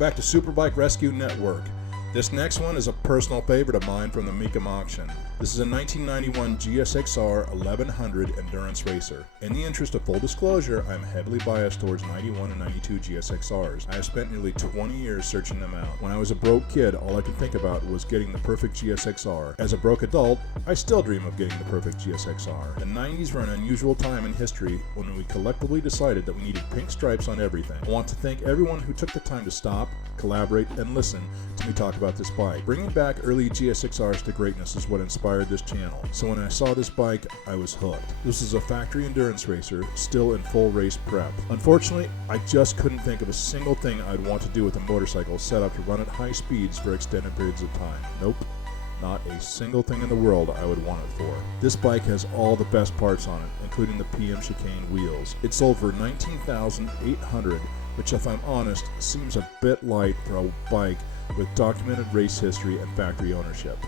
back to Superbike Rescue Network. This next one is a personal favorite of mine from the mecum auction. This is a 1991 GSXR 1100 endurance racer. In the interest of full disclosure, I am heavily biased towards 91 and 92 GSXRs. I have spent nearly 20 years searching them out. When I was a broke kid, all I could think about was getting the perfect GSXR. As a broke adult, I still dream of getting the perfect GSXR. The 90s were an unusual time in history when we collectively decided that we needed pink stripes on everything. I want to thank everyone who took the time to stop, collaborate, and listen to me talk about this bike. Bringing back early GSXRs to greatness is what inspired this channel. So when I saw this bike, I was hooked. This is a factory endurance racer, still in full race prep. Unfortunately, I just couldn't think of a single thing I'd want to do with a motorcycle set up to run at high speeds for extended periods of time. Nope. Not a single thing in the world I would want it for. This bike has all the best parts on it, including the PM chicane wheels. It sold for $19,800, which if I'm honest, seems a bit light for a bike with documented race history and factory ownership.